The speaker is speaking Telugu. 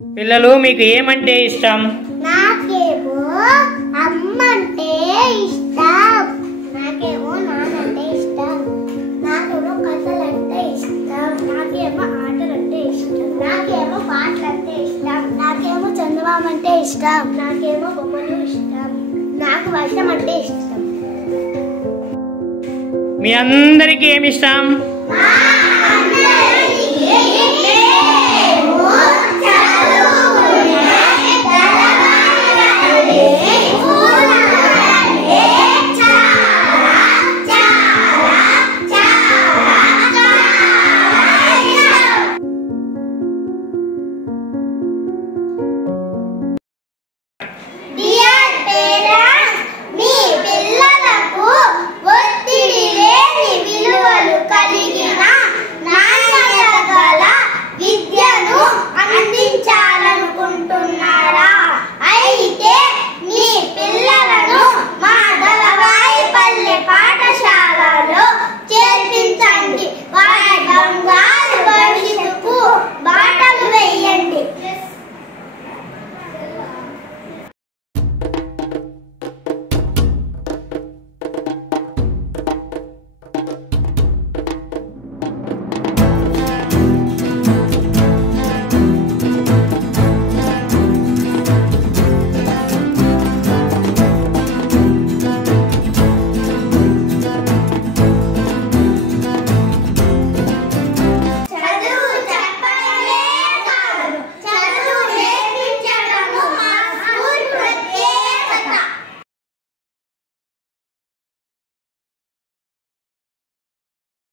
పిల్లలు మీకు ఏమంటే ఇష్టం? నాకేమో అమ్మ అంటే ఇష్టం, నాకేమో నాన్నంటే ఇష్టం, నాకేమో కథలంటే ఇష్టం, నాకేమో ఆటలంటే ఇష్టం, నాకేమో పాటలంటే ఇష్టం, నాకేమో చందమామ అంటే ఇష్టం, నాకేమో బొమ్మలు ఇష్టం, నాకు వర్షం అంటే ఇష్టం. మీ అందరికీ ఏమి ఇష్టం?